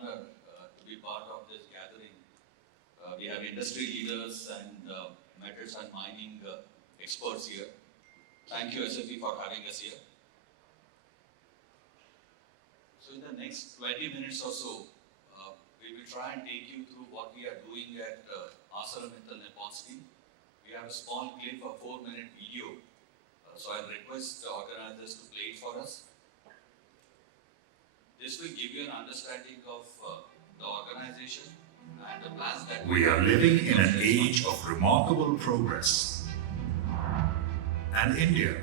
honor to be part of this gathering. We have industry leaders and metals and mining experts here. Thank you, SAP, for having us here. So in the next 20 minutes or so, we will try and take you through what we are doing at ArcelorMittal Nippon Steel. We have a small clip, a 4-minute video. So I'll request the organizers to play it for us. This will give you an understanding of the organization and the plans that we are living in an age of remarkable progress. And India,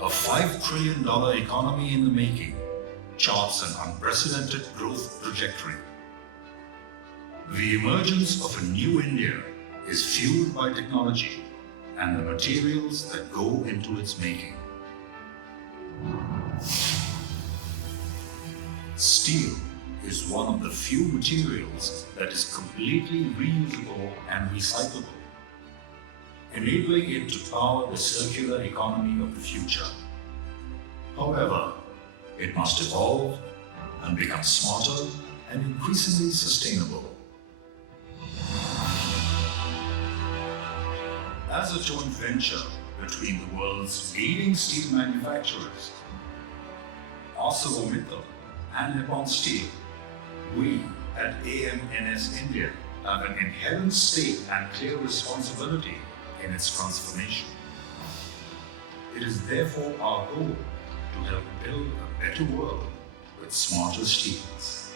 a $5 trillion economy in the making, charts an unprecedented growth trajectory. The emergence of a new India is fueled by technology and the materials that go into its making. Steel is one of the few materials that is completely reusable and recyclable, enabling it to power the circular economy of the future. However, it must evolve and become smarter and increasingly sustainable. As a joint venture between the world's leading steel manufacturers, ArcelorMittal and Nippon Steel, we at AMNS India have an inherent stake and clear responsibility in its transformation. It is therefore our goal to help build a better world with smarter steels.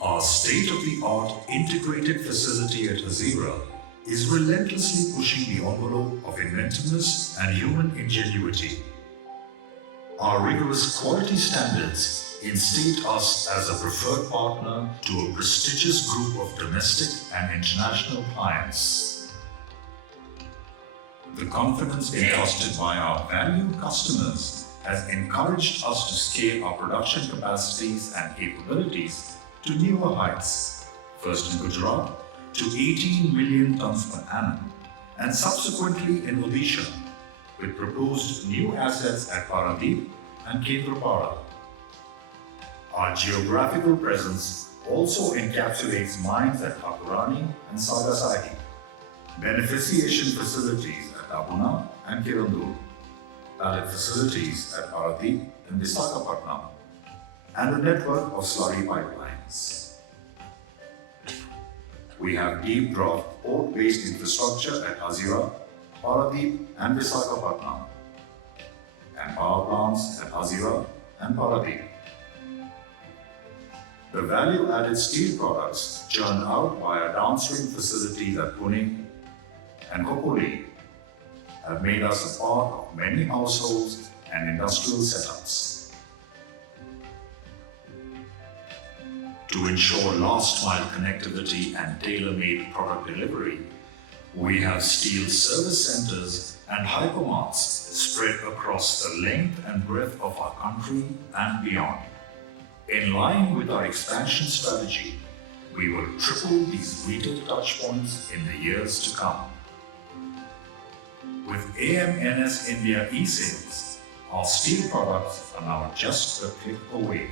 Our state-of-the-art integrated facility at Hazira is relentlessly pushing the envelope of inventiveness and human ingenuity. Our rigorous quality standards instate us as a preferred partner to a prestigious group of domestic and international clients. The confidence entrusted by our valued customers has encouraged us to scale our production capacities and capabilities to newer heights, first in Gujarat to 18 million tons per annum, and subsequently in Odisha, with proposed new assets at Paradeep and Kendrapara. Our geographical presence also encapsulates mines at Kulkarni and Sagasai, beneficiation facilities at Abuna and Kirandur, pellet facilities at Paradeep and Visakhapatnam, and a network of slurry pipelines. We have deep draft port-based infrastructure at Hazira, Paradeep and Visakhapatnam, and power plants at Hazira and Paradeep. The value-added steel products churned out by our downstream facilities at Pune and Khopoli have made us a part of many households and industrial setups. To ensure last-mile connectivity and tailor-made product delivery, we have steel service centers and hypermarts spread across the length and breadth of our country and beyond. In line with our expansion strategy, we will triple these retail touchpoints in the years to come. With AMNS India e-sales, our steel products are now just a click away.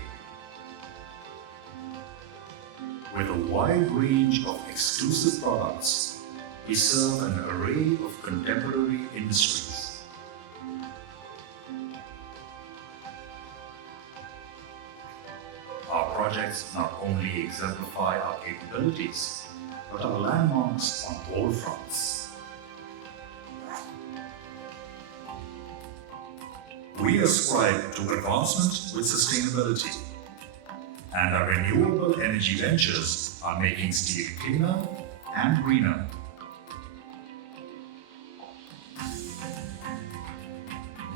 With a wide range of exclusive products, we serve an array of contemporary industries. Our projects not only exemplify our capabilities, but are landmarks on all fronts. We ascribe to advancement with sustainability, and our renewable energy ventures are making steel cleaner and greener.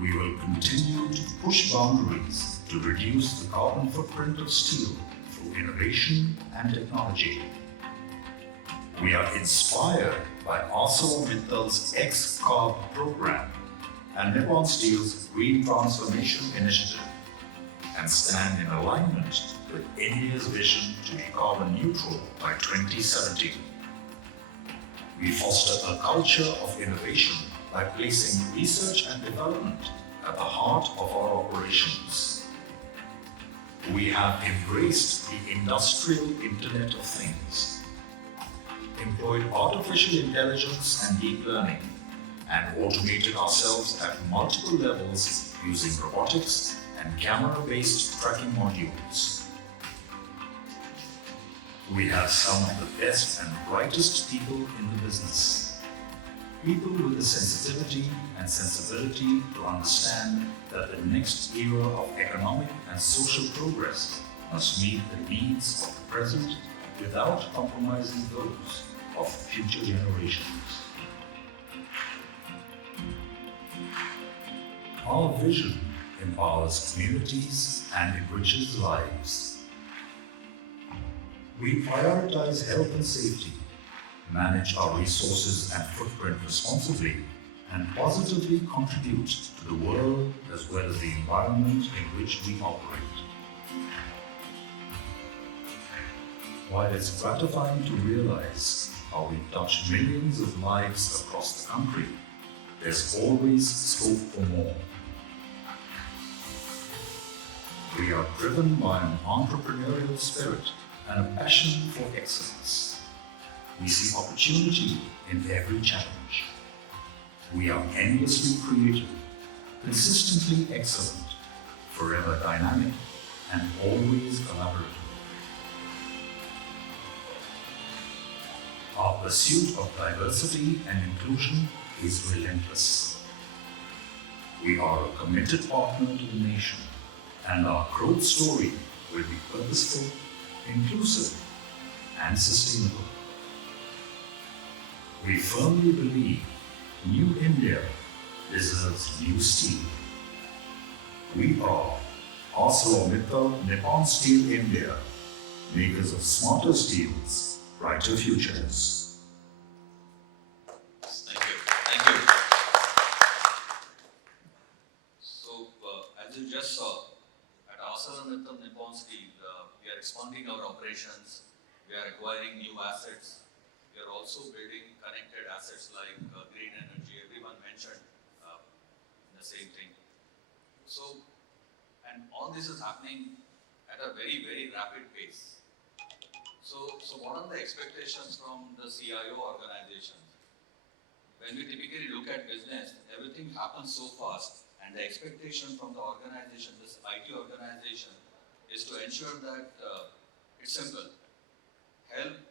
We will continue to push boundaries to reduce the carbon footprint of steel through innovation and technology. We are inspired by ArcelorMittal's X-Carb program and Nippon Steel's Green Transformation Initiative, and stand in alignment with India's vision to be carbon neutral by 2070. We foster a culture of innovation by placing research and development at the heart of our operations. We have embraced the industrial Internet of Things, employed artificial intelligence and deep learning, and automated ourselves at multiple levels using robotics and camera-based tracking modules. We have some of the best and brightest people in the business. People with the sensitivity and sensibility to understand that the next era of economic and social progress must meet the needs of the present without compromising those of future generations. Our vision empowers communities and enriches lives. We prioritize health and safety, manage our resources and footprint responsibly, and positively contribute to the world as well as the environment in which we operate. While it's gratifying to realize how we touch millions of lives across the country, there's always scope for more. We are driven by an entrepreneurial spirit and a passion for excellence. We see opportunity in every challenge. We are endlessly creative, consistently excellent, forever dynamic, and always collaborative. Our pursuit of diversity and inclusion is relentless. We are a committed partner to the nation, and our growth story will be purposeful, inclusive, and sustainable. We firmly believe New India deserves new steel. We are ArcelorMittal Nippon Steel India, makers of smarter steels, brighter futures. Thank you. Thank you. So, as you just saw, at ArcelorMittal Nippon Steel, we are expanding our operations, we are acquiring new assets, we are also building connected assets like green energy. Everyone mentioned the same thing. So, and all this is happening at a very, very rapid pace. So what are the expectations from the CIO organizations? When we typically look at business, everything happens so fast, and the expectation from the organization, this IT organization, is to ensure that it's simple. Help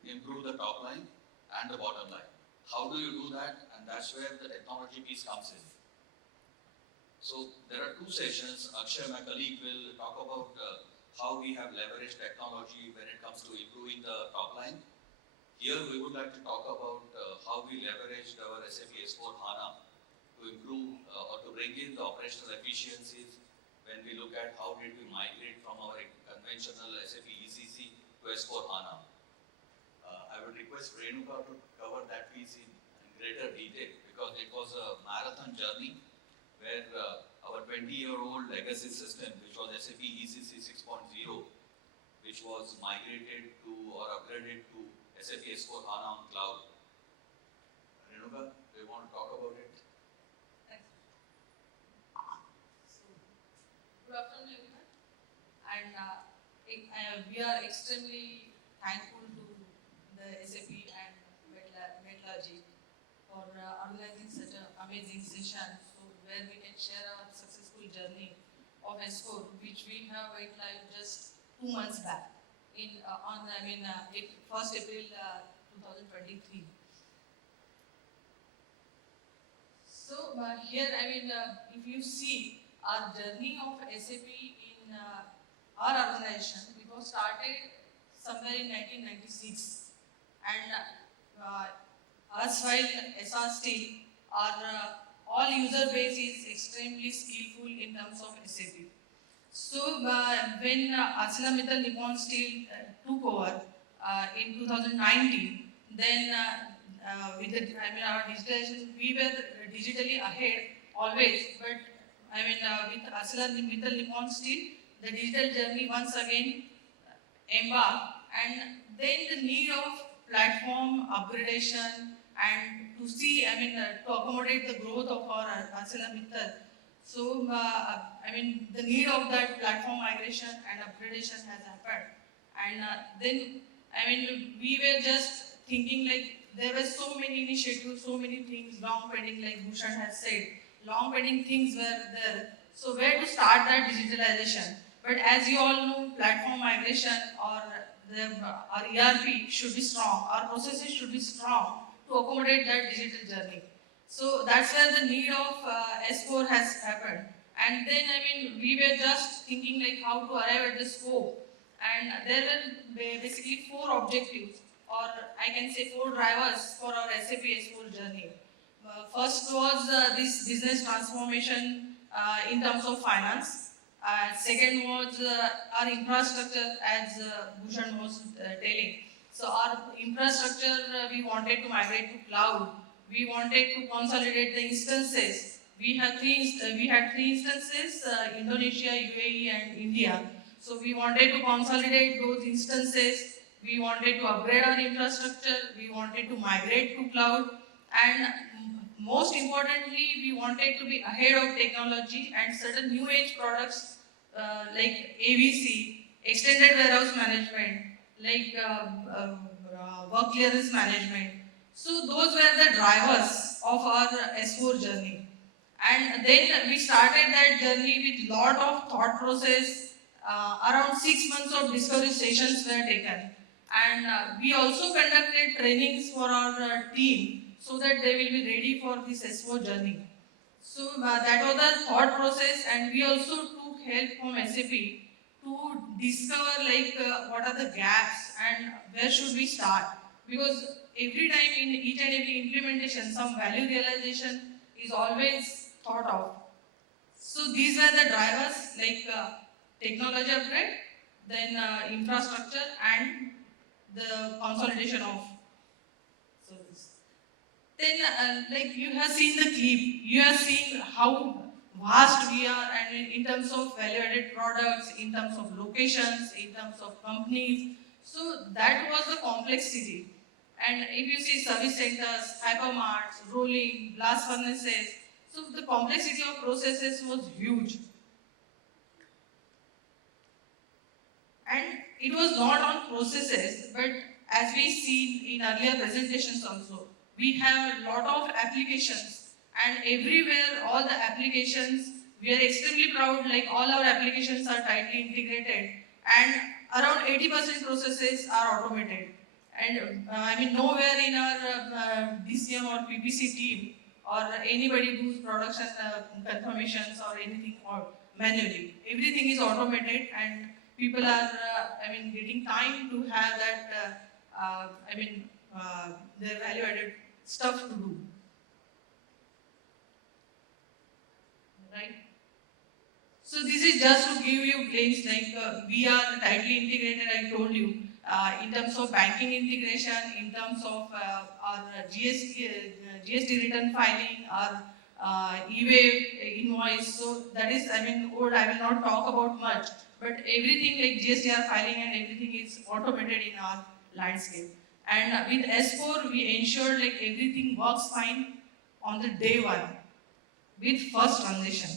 improve the top line and the bottom line. How do you do that? And that's where the technology piece comes in. So there are two sessions. Akshay, my colleague, will talk about how we have leveraged technology when it comes to improving the top line. Here we would like to talk about how we leveraged our SAP S/4HANA to improve or to bring in the operational efficiencies when we look at how did we migrate from our conventional SAP ECC to S/4HANA. I would request Renuka to cover that piece in greater detail because it was a marathon journey where our 20-year-old legacy system, which was SAP ECC 6.0, which was migrated to or upgraded to SAP S/4HANA on cloud. Renuka, do you want to talk about it? Thanks. So, good afternoon, everyone. And we are extremely thankful to the SAP and Metallurgy for organizing such an amazing session, so where we can share our successful journey of S4, which we have went live just 2 months back on 1st April 2023. So here, if you see our journey of SAP in our organization, it was started somewhere in 1996, and us while SR Steel, our all user base is extremely skillful in terms of SAP. So when ArcelorMittal Nippon Steel took over in 2019, then with our digitalization, we were digitally ahead always, but with ArcelorMittal Nippon Steel, the digital journey once again embarked, and then the need of platform upgradation and to see, to accommodate the growth of our ArcelorMittal, So, I mean, the need of that platform migration and upgradation has happened. And then, I mean, we were just thinking like there were so many initiatives, so many things, long pending, like Bhusan has said, long pending things were there. So, where to start that digitalization? But as you all know, platform migration or our ERP should be strong, our processes should be strong to accommodate that digital journey. So that's where the need of S4 has happened. And then, I mean, we were just thinking like how to arrive at the scope. And there were basically four objectives, or I can say four drivers for our SAP S4 journey. First was this business transformation in terms of finance. Second was our infrastructure, as Bhushan was telling. So our infrastructure, we wanted to migrate to cloud. We wanted to consolidate the instances. We had three instances: Indonesia, UAE, and India. So we wanted to consolidate those instances. We wanted to upgrade our infrastructure. We wanted to migrate to cloud, and most importantly, we wanted to be ahead of technology and certain new age products like AVC, extended warehouse management, like work clearance management. So those were the drivers of our S4 journey. And then we started that journey with lot of thought process. Around 6 months of discovery sessions were taken. And we also conducted trainings for our team so that they will be ready for this S4 journey. So that was the thought process, and we also took help from SAP to discover like what are the gaps and where should we start. Because every time in each and every implementation, some value realization is always thought of. So these were the drivers like technology upgrade, then infrastructure, and the consolidation of service. Then, like you have seen the clip, you have seen how vast we are, and in terms of value-added products, in terms of locations, in terms of companies. So that was the complexity. And if you see service centers, hypermarts, rolling, blast furnaces, so the complexity of processes was huge. And it was not on processes, but as we see in earlier presentations also, we have a lot of applications, and everywhere all the applications, we are extremely proud, like all our applications are tightly integrated, and around 80% processes are automated. And I mean, nowhere in our DCM or PPC team or anybody does production confirmations or anything or manually. Everything is automated, and people are, I mean, getting time to have that, I mean, their value-added stuff to do, right? So this is just to give you glimpse, like we are tightly integrated, I told you, in terms of banking integration, in terms of our GST return filing, our e-way invoice. So that is, I mean, old, I will not talk about much, but everything like GSTR filing and everything is automated in our landscape. And with S4, we ensure like everything works fine on the day one with first transition.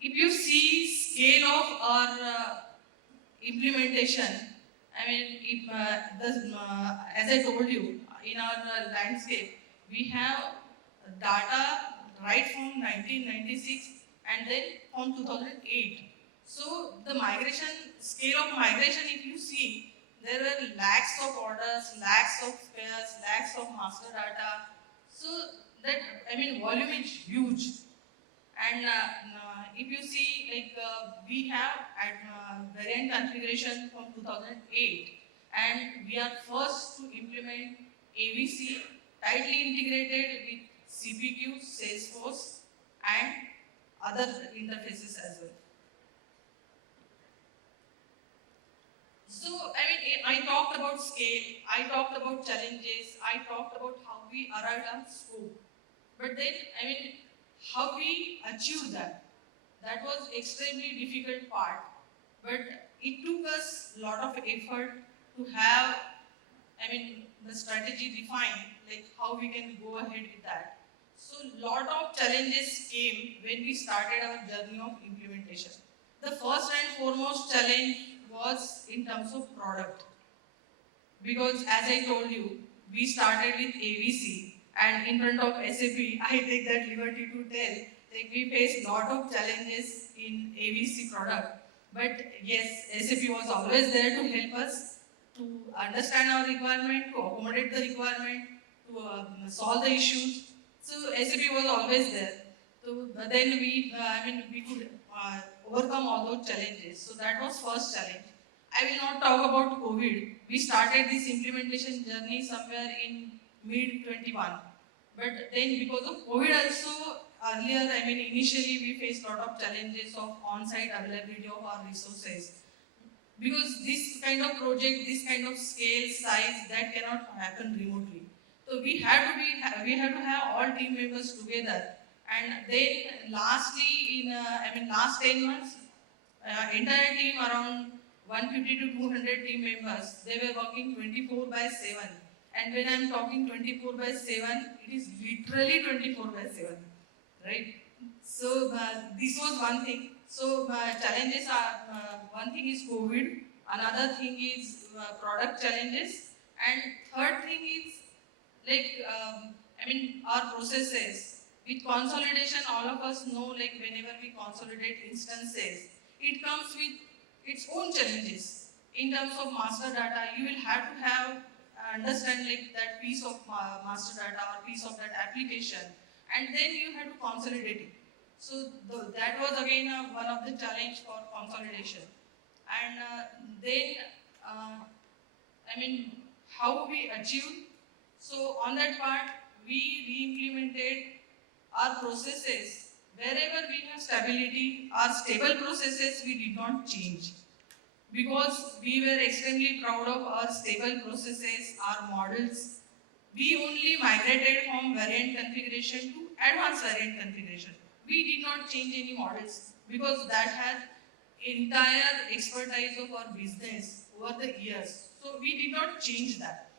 If you see scale of our implementation, I mean, if, as I told you, in our landscape, we have data right from 1996 and then from 2008. So the migration, scale of migration, if you see, there are lakhs of orders, lakhs of spares, lakhs of master data. So that, I mean, volume is huge. And if you see, like we have at variant configuration from 2008, and we are first to implement AVC tightly integrated with CPQ, Salesforce, and other interfaces as well. So, I mean, I talked about scale, I talked about challenges, I talked about how we arrived at scope. But then, I mean, how we achieved that, that was extremely difficult part. But it took us a lot of effort to have, I mean, the strategy defined, like how we can go ahead with that. So lot of challenges came when we started our journey of implementation. The first and foremost challenge was in terms of product. Because as I told you, we started with AVC and in front of SAP, I take that liberty to tell, like we faced lot of challenges in AVC product. But yes, SAP was always there to help us to understand our requirement, to accommodate the requirement, to solve the issues. So SAP was always there. So but then we could overcome all those challenges. So that was first challenge. I will not talk about COVID. We started this implementation journey somewhere in mid 21. But then because of COVID also, earlier, initially we faced a lot of challenges of on-site availability of our resources. Because this kind of project, this kind of scale, size, that cannot happen remotely. So we had to have all team members together. And then lastly, last 10 months, entire team around 150 to 200 team members, they were working 24 by 7. And when I'm talking 24 by 7, it is literally 24 by 7, right? So this was one thing. So challenges are, one thing is COVID, another thing is product challenges, and third thing is like, our processes. With consolidation, all of us know, like whenever we consolidate instances, it comes with its own challenges. In terms of master data, you will have to have understand like that piece of master data or piece of that application, and then you have to consolidate it. So that was again one of the challenge for consolidation. And then, uh, how we achieved. So on that part, we re-implemented our processes. Wherever we have stability, our stable processes we did not change. Because we were extremely proud of our stable processes, our models. We only migrated from variant configuration to advanced variant configuration. We did not change any models because that has entire expertise of our business over the years. So we did not change that.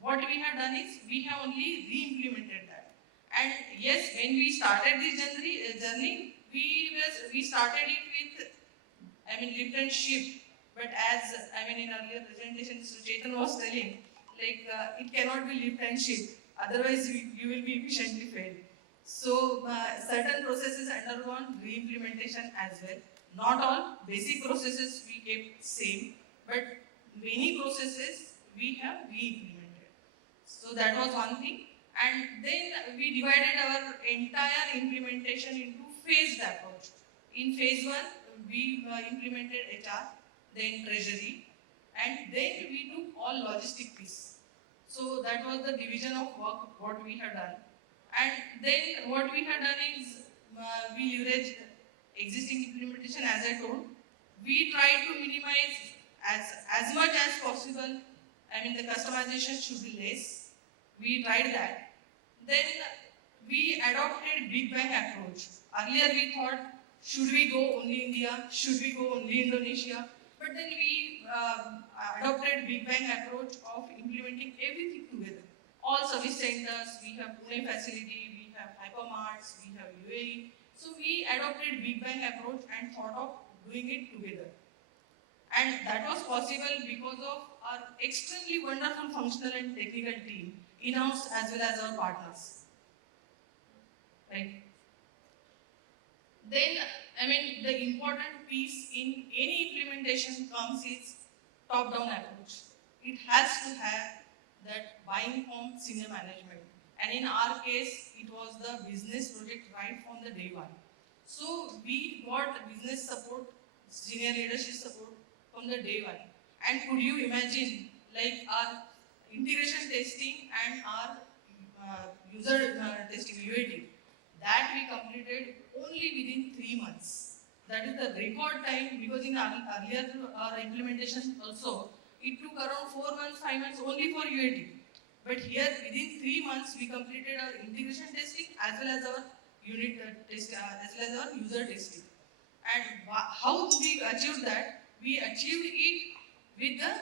What we have done is we have only re-implemented that. And yes, when we started this journey, we started it with lift and shift. But as in earlier presentation, Mr. Chetan was telling, like it cannot be lift and shift. Otherwise, you will be efficiently failed. So certain processes undergone re-implementation as well. Not all basic processes we kept same, but many processes we have re-implemented. So that was one thing. And then we divided our entire implementation into phased approach. In phase 1, we implemented HR, then treasury, and then we took all logistic piece. So that was the division of work what we have done. And then what we have done is we leverage existing implementation as I told. We try to minimize as much as possible. The customization should be less. We tried that. Then we adopted big bang approach. Earlier we thought, should we go only India? Should we go only Indonesia? But then we adopted big bang approach of implementing everything together. All service centers, we have Pune facility, we have hypermarts, we have UAE. So we adopted big bang approach and thought of doing it together. And that was possible because of our extremely wonderful functional and technical team, in-house as well as our partners. Right? Then, the important piece in any implementation comes is top-down approach. It has to have that buying from senior management. And in our case, it was the business project right from the day one. So we got business support, senior leadership support from the day one. And could you imagine, like our integration testing and our user testing UAT, that we completed only within 3 months. That is the record time, because in earlier our implementation also, it took around 4 months, 5 months only for UAT. But here within 3 months we completed our integration testing as well as our unit test, as well as our user testing. And how we achieved that? We achieved it with the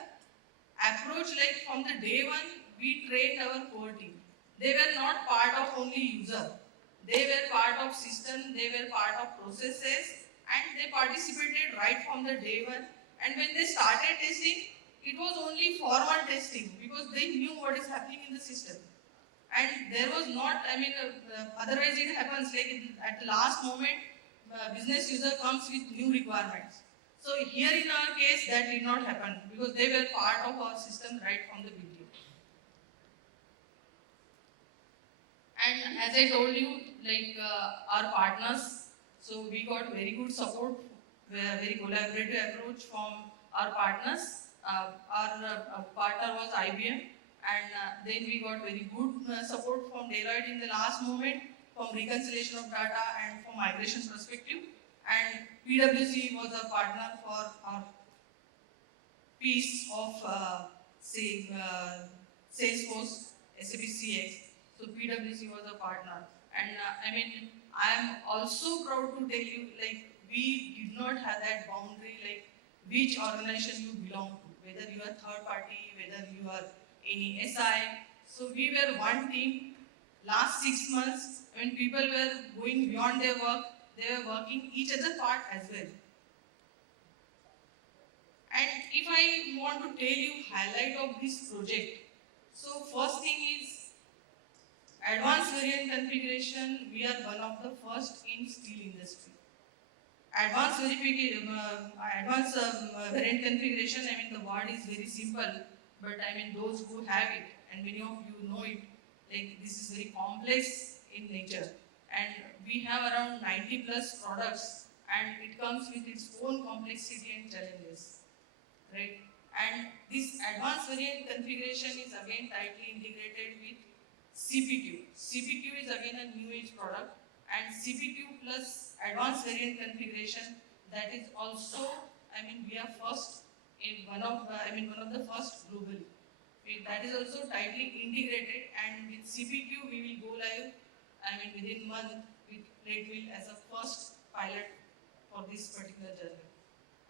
approach, like from the day one we trained our core team. They were not part of only user. They were part of system, they were part of processes, and they participated right from the day one. And when they started testing, it was only formal testing because they knew what is happening in the system. And there was not, otherwise it happens like at the last moment, business user comes with new requirements. So here in our case, that did not happen because they were part of our system right from the beginning. And as I told you, like our partners, so we got very good support, very collaborative approach from our partners. Our partner was IBM, and then we got very good support from Deloitte in the last moment, from reconciliation of data and from migration perspective. And PwC was a partner for our piece of Salesforce SAP CX. So PwC was a partner, and I am also proud to tell you, like we did not have that boundary, like which organization you belong to, whether you are third party, whether you are any SI. So we were one team. Last 6 months, when people were going beyond their work, they were working each other part as well. And if I want to tell you highlight of this project, so first thing is advanced variant configuration. We are one of the first in steel industry. Advanced variant configuration. The word is very simple, but those who have it, and many of you know it, like this is very complex in nature, and we have around 90 plus products, and it comes with its own complexity and challenges. Right? And this advanced variant configuration is again tightly integrated with CPQ. CPQ is again a new age product, and CPQ plus advanced variant configuration, that is also, we are first in one of the first globally. That is also tightly integrated, and with CPQ we will go live, within month with Platewill as a first pilot for this particular journey.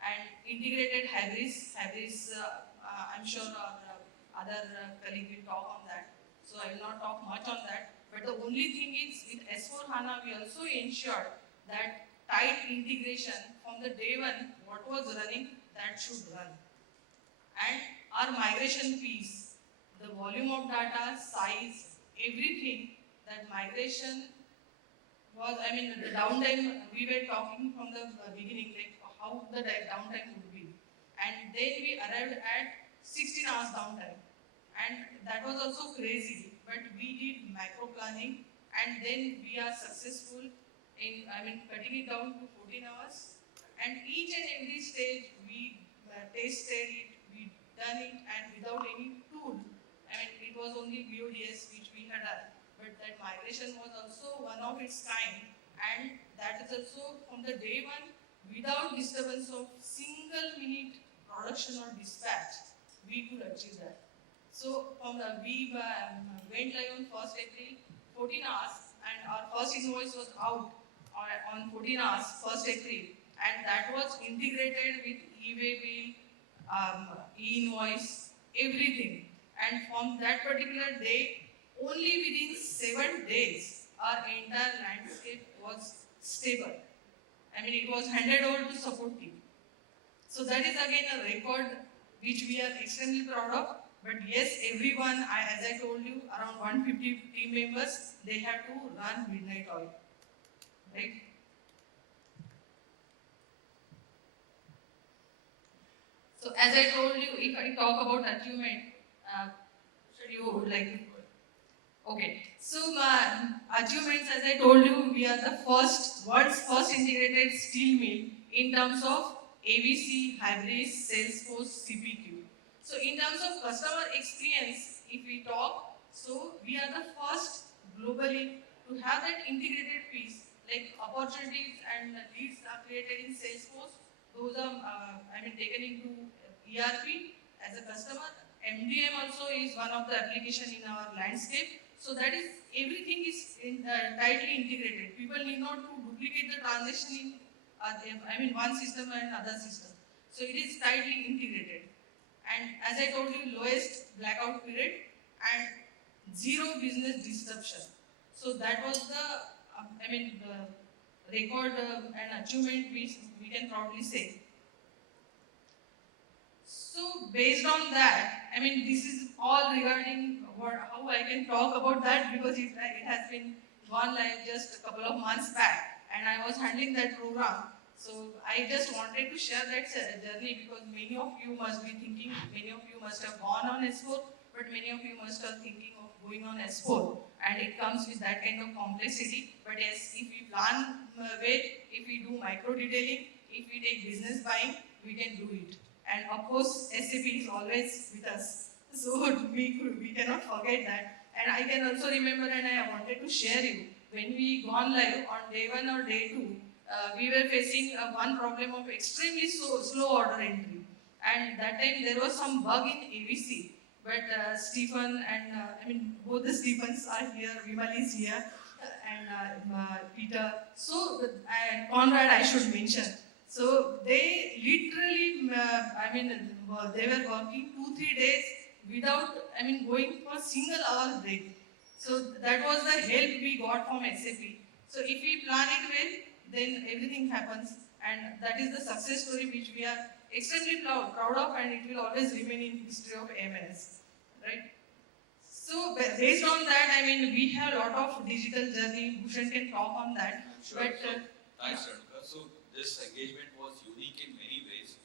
And integrated hybrids, I'm sure our other colleague will talk on that. So I will not talk much on that. But the only thing is with S4HANA, we also ensured that tight integration from the day one, what was running, that should run. And our migration piece, the volume of data, size, everything, that migration was, the downtime, we were talking from the beginning, like how the downtime would be. And then we arrived at 16 hours downtime. And that was also crazy, but we did macro planning, and then we are successful in, cutting it down to 14 hours. And each and every stage we tested it, we done it, and without any tool. It was only BODS which we had done. But that migration was also one of its kind, and that is also from the day one, without disturbance of single minute production or dispatch, we could achieve that. So from the, we went live on 1st April, 14 hours, and our first invoice was out on 14 hours, 1st April, and that was integrated with e-way bill, e-invoice, everything. And from that particular day, only within 7 days, our entire landscape was stable. It was handed over to support team. So that is again a record which we are extremely proud of. But yes, everyone, as I told you, around 150 team members, they have to run midnight oil, right? So as I told you, if I talk about achievement, should you like? Okay, so achievements, as I told you, we are the world's first integrated steel mill in terms of ABC, Hybris, Salesforce, CPQ. So in terms of customer experience, if we talk, so we are the first globally to have that integrated piece, like opportunities and leads are created in Salesforce. Those are, taken into ERP as a customer. MDM also is one of the application in our landscape. So that is, everything is tightly integrated. People need not to duplicate the transaction in, one system and other system. So it is tightly integrated. And as I told you, lowest blackout period, and zero business disruption. So that was the, the record and achievement we can proudly say. So based on that, this is all regarding how I can talk about that because it has been gone live just a couple of months back, and I was handling that program. So I just wanted to share that journey because many of you must be thinking, many of you must have gone on S4, but many of you must are thinking of going on S4, and it comes with that kind of complexity. But yes, if we plan well, if we do micro detailing, if we take business buying, we can do it. And of course, SAP is always with us. So we cannot forget that. And I can also remember, and I wanted to share you, when we gone live on day 1 or day 2, we were facing one problem of extremely slow order entry. And that time there was some bug in ABC. But Stephen and, both the Stephens are here, Vimal is here, and Peter. So, and Conrad I should mention. So they literally, they were working 2-3 days without, going for single hour break. So that was the help we got from SAP. So if we plan it well, then everything happens, and that is the success story which we are extremely proud of, and it will always remain in history of AMS, right? So based on that, we have a lot of digital journey. Bhushan can talk on that. Sure. But Thanks, Renuka. So this engagement was unique in many ways.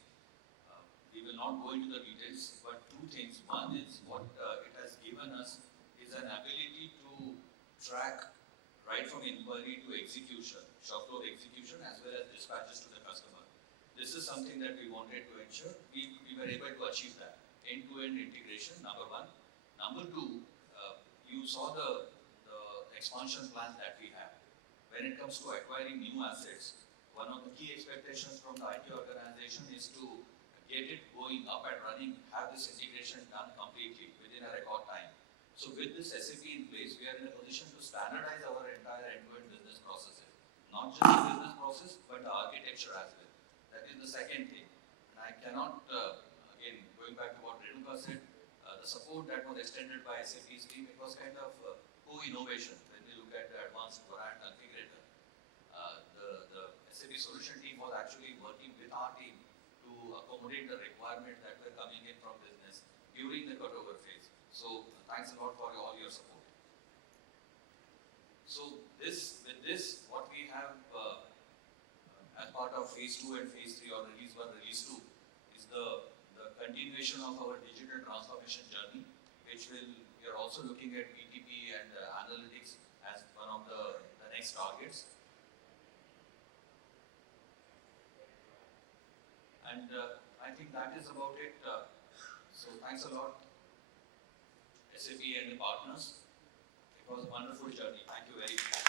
We will not go into the details, but two things. One is what it has given us is an ability to track right from inquiry to execution, shop floor execution, as well as dispatches to the customer. This is something that we wanted to ensure. We were able to achieve that. End-to-end integration, number one. Number two, you saw the expansion plans that we have. When it comes to acquiring new assets, one of the key expectations from the IT organization is to get it going up and running, have this integration done completely within a record time. So with this SAP in place, we are in a position to standardize our entire end-to-end business processes. Not just the business process, but the architecture as well. That is the second thing. And I cannot, again, going back to what Renuka said, the support that was extended by SAP's team, it was kind of co-innovation. When we look at the advanced variant configurator, the SAP solution team was actually working with our team to accommodate the requirements that were coming in from business during the cutover phase. So thanks a lot for all your support. So with this, what we have as part of phase 2 and phase 3 or release 1, release 2 is the continuation of our digital transformation journey, which we are also looking at BTP and analytics as one of the next targets. And I think that is about it. So thanks a lot, SAP and the partners. It was a wonderful journey. Thank you very much.